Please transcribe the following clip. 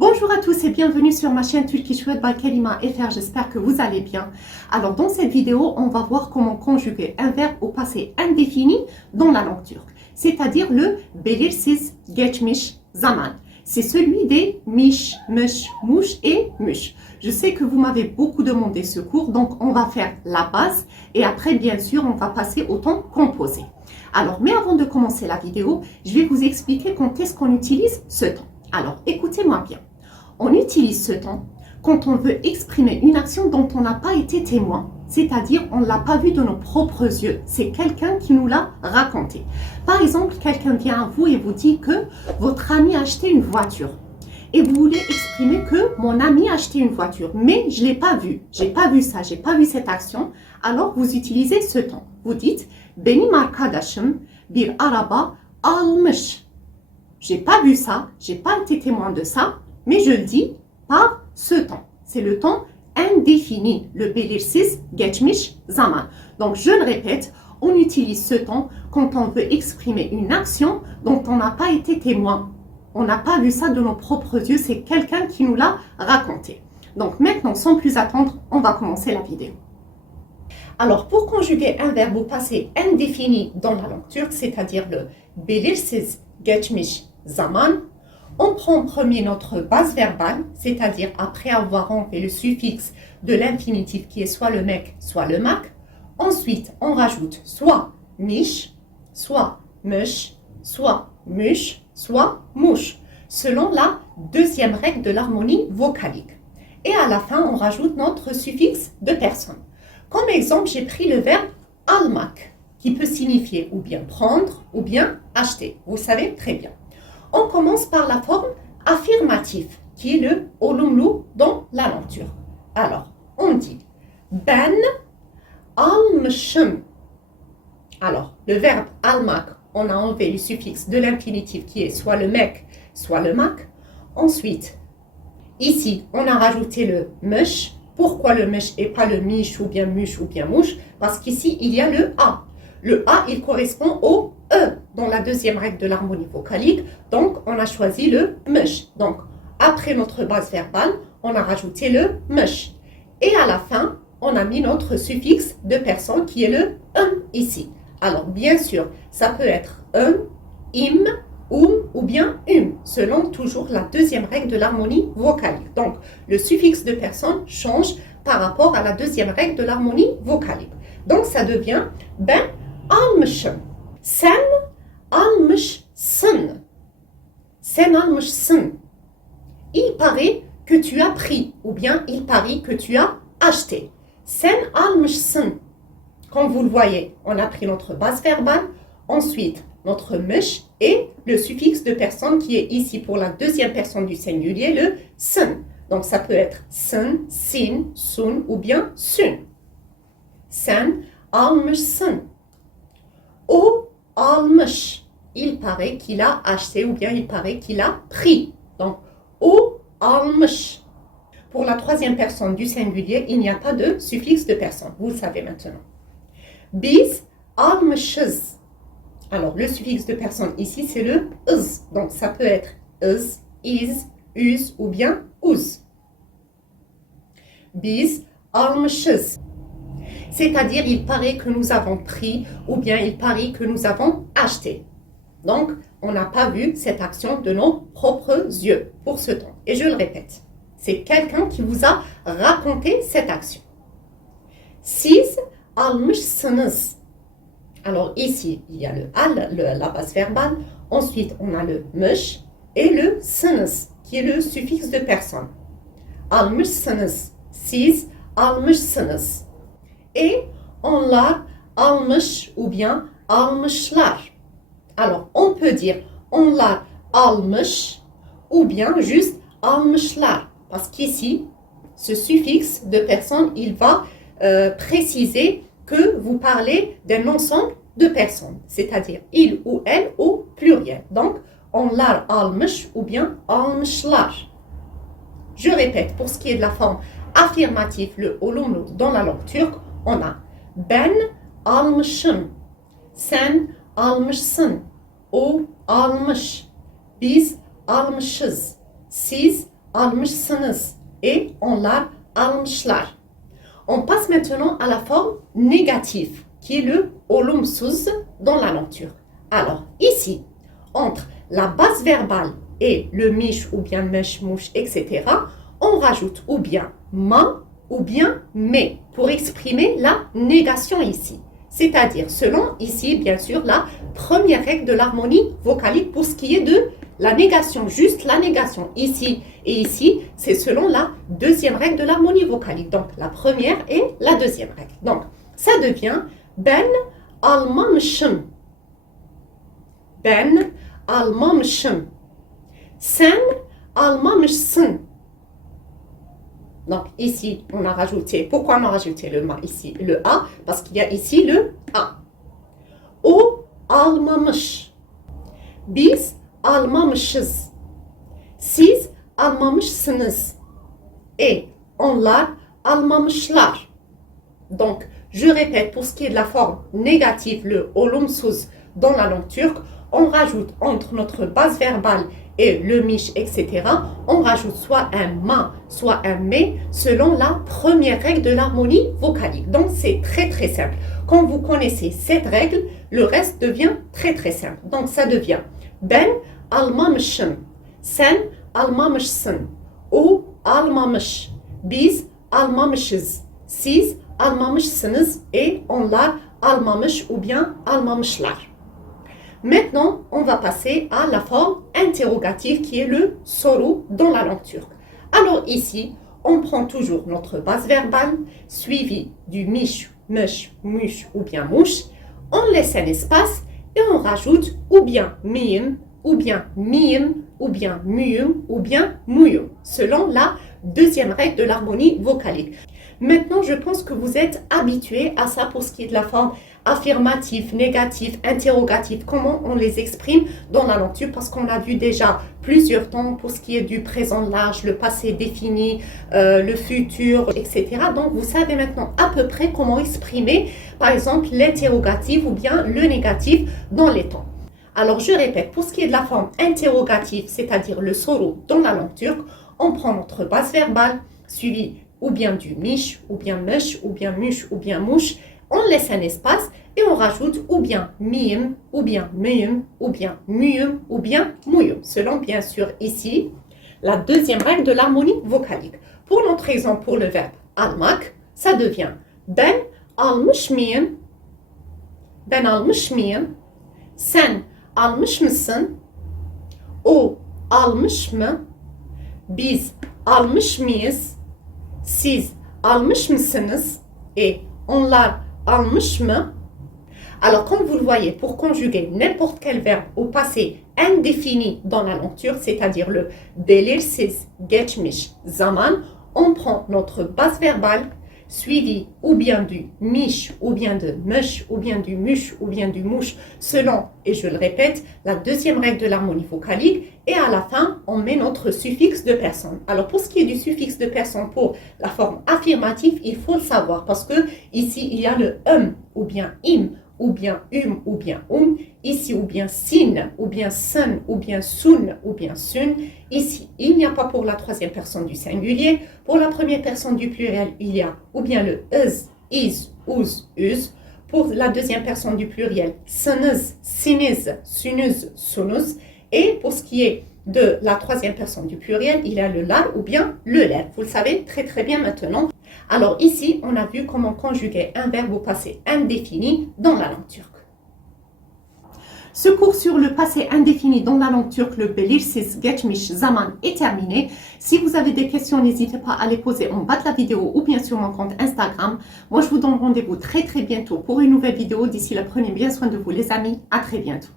Bonjour à tous et bienvenue sur ma chaîne Turkish Word by Kelima FR, j'espère que vous allez bien. Alors dans cette vidéo, on va voir comment conjuguer un verbe au passé indéfini dans la langue turque, c'est-à-dire le belirsiz geçmiş zaman. C'est celui des mish, mush, mouche et mush. Je sais que vous m'avez beaucoup demandé ce cours, donc on va faire la base et après bien sûr on va passer au temps composé. Alors mais avant de commencer la vidéo, je vais vous expliquer quand est-ce qu'on utilise ce temps. Alors écoutez-moi bien. On utilise ce temps quand on veut exprimer une action dont on n'a pas été témoin, c'est-à-dire on ne l'a pas vu de nos propres yeux, c'est quelqu'un qui nous l'a raconté. Par exemple, quelqu'un vient à vous et vous dit que votre ami a acheté une voiture et vous voulez exprimer que mon ami a acheté une voiture, mais je ne l'ai pas vu, j'ai pas vu ça, j'ai pas vu cette action, alors vous utilisez ce temps. Vous dites benim arkadaşım bir araba almış. J'ai pas vu ça, j'ai pas été témoin de ça, mais je le dis par ce temps. C'est le temps indéfini, le belirsiz geçmiş zaman. Donc je le répète, on utilise ce temps quand on veut exprimer une action dont on n'a pas été témoin. On n'a pas vu ça de nos propres yeux, c'est quelqu'un qui nous l'a raconté. Donc maintenant, sans plus attendre, on va commencer la vidéo. Alors pour conjuguer un verbe au passé indéfini dans la langue turque, c'est-à-dire le belirsiz geçmiş zaman, on prend en premier notre base verbale, c'est-à-dire après avoir enlevé le suffixe de l'infinitif qui est soit le mec, soit le mak. Ensuite, on rajoute soit mish, soit mush, soit mush, soit mouche, selon la deuxième règle de l'harmonie vocalique. Et à la fin, on rajoute notre suffixe de personne. Comme exemple, j'ai pris le verbe almak, qui peut signifier ou bien prendre ou bien acheter. Vous savez très bien. On commence par la forme affirmative, qui est le olumlu dans la langue turque. Alors, on dit ben almışım. Alors, le verbe almak, on a enlevé le suffixe de l'infinitif qui est soit le mec, soit le mak. Ensuite, ici, on a rajouté le mush. Pourquoi le mush et pas le mish ou bien mush ou bien mouche? Parce qu'ici, il y a le A. Le A, il correspond au E dans la deuxième règle de l'harmonie vocalique. Donc, on a choisi le mush. Donc, après notre base verbale, on a rajouté le mush. Et à la fin, on a mis notre suffixe de personne qui est le ici. Alors, bien sûr, ça peut être im, ou bien selon toujours la deuxième règle de l'harmonie vocalique. Donc, le suffixe de personne change par rapport à la deuxième règle de l'harmonie vocalique. Donc, ça devient ben almışım. Sen almışsın. Sen almışsın. Il paraît que tu as pris, ou bien il paraît que tu as acheté. Sen almışsın. Comme vous le voyez, on a pris notre base verbale, ensuite notre mış et le suffixe de personne qui est ici pour la deuxième personne du singulier, le sın. Donc ça peut être sın, sin, sun ou bien sun. Sen almışsın. O almış. Il paraît qu'il a acheté ou bien il paraît qu'il a pris. Donc, o almış. Pour la troisième personne du singulier, il n'y a pas de suffixe de personne. Vous le savez maintenant. Biz almışız. Alors, le suffixe de personne ici, c'est le ız. Donc, ça peut être ız, iz, üz ou bien uz. Biz almışız. C'est-à-dire, il paraît que nous avons pris ou bien il paraît que nous avons acheté. Donc, on n'a pas vu cette action de nos propres yeux pour ce temps. Et je le répète, c'est quelqu'un qui vous a raconté cette action. Siz almışsınız. Alors ici, il y a le al, la base verbale. Ensuite, on a le mış et le sınız, qui est le suffixe de personne. Almışsınız. Siz almışsınız. Et onlar almış ou bien almışlar. Alors, on peut dire onlar almış ou bien juste almışlar. Parce qu'ici, ce suffixe de personne, il va préciser que vous parlez d'un ensemble de personnes. C'est-à-dire il ou elle au pluriel. Donc, onlar almış ou bien almışlar. Je répète, pour ce qui est de la forme affirmative, le olumlu dans la langue turque, on a ben almışım, sen almışsın, o almış, biz almışız, siz almışsınız. Et onlar almışlar. On passe maintenant à la forme négative, qui est le olumsuz dans la langue turque. Alors, ici, entre la base verbale et le mish ou bien mesh, mouche, etc., on rajoute ou bien ma ou bien mais pour exprimer la négation ici. C'est-à-dire, selon ici, bien sûr, la première règle de l'harmonie vocalique pour ce qui est de la négation, juste la négation. Ici et ici, c'est selon la deuxième règle de l'harmonie vocalique. Donc, la première et la deuxième règle. Donc, ça devient ben almamışım. Ben almamışım. Sen almamışsın. Donc ici, on a rajouté, pourquoi on a rajouté le ma ici, le A? Parce qu'il y a ici le A. O almamış. Biz almamışız. Siz almamışsınız. Et onlar almamışlar. Donc, je répète, pour ce qui est de la forme négative, le olumsuz dans la langue turque, on rajoute entre notre base verbale et le mish, etc., on rajoute soit un ma, soit un mais, selon la première règle de l'harmonie vocalique. Donc, c'est très très simple. Quand vous connaissez cette règle, le reste devient très très simple. Donc, ça devient ben almamışım, sen almamışsın, o almamış, biz almamışız, siz almamışsınız et onlar almamış ou bien almamışlar. Maintenant, on va passer à la forme interrogative qui est le soru dans la langue turque. Alors ici, on prend toujours notre base verbale suivie du mish, mush, mush ou bien mouche. On laisse un espace et on rajoute ou bien miyim, ou bien miyim, ou bien muyum, ou bien muyum, selon la deuxième règle de l'harmonie vocalique. Maintenant, je pense que vous êtes habitués à ça pour ce qui est de la forme affirmative, négative, interrogative, comment on les exprime dans la langue turque, parce qu'on a vu déjà plusieurs temps pour ce qui est du présent large, le passé défini, le futur, etc. Donc, vous savez maintenant à peu près comment exprimer, par exemple, l'interrogative ou bien le négatif dans les temps. Alors, je répète, pour ce qui est de la forme interrogative, c'est-à-dire le soru dans la langue turque, on prend notre base verbale suivie ou bien du mish, ou bien mesh, ou bien mush, ou bien mouche. On laisse un espace et on rajoute ou bien miyim, ou bien muyum, ou bien muyum, ou bien muyum, selon bien sûr ici la deuxième règle de l'harmonie vocalique. Pour notre exemple, pour le verbe almak, ça devient ben almış mıyım, ben almış mıyım, sen almış mısın, o almış mı, biz almış mıyız, siz almış mısınız et onlar almış mı? Alors, comme vous le voyez, pour conjuguer n'importe quel verbe au passé indéfini dans la langue turque, c'est-à-dire le belirsiz, geçmiş, zaman, on prend notre base verbale suivie ou bien du mish, ou bien de mush, ou bien du mush, ou bien du mouche, selon, et je le répète, la deuxième règle de l'harmonie vocalique, et à la fin, on met notre suffixe de personne. Alors, pour ce qui est du suffixe de personne pour la forme affirmative, il faut le savoir, parce que ici, il y a le ou bien im, ou bien ou bien ici ou bien sin, ou bien sun, ou bien sun, ou bien sun. Ici, il n'y a pas pour la troisième personne du singulier. Pour la première personne du pluriel, il y a ou bien le is, us. Pour la deuxième personne du pluriel, sınız, siniz, sunuz, sunuz. Et pour ce qui est de la troisième personne du pluriel, il y a le lar ou bien le ler. Vous le savez très très bien maintenant. Alors ici, on a vu comment conjuguer un verbe au passé indéfini dans la langue turque. Ce cours sur le passé indéfini dans la langue turque, le belirsiz, geçmiş, zaman, est terminé. Si vous avez des questions, n'hésitez pas à les poser en bas de la vidéo ou bien sur mon compte Instagram. Moi, je vous donne rendez-vous très très bientôt pour une nouvelle vidéo. D'ici là, prenez bien soin de vous les amis. À très bientôt.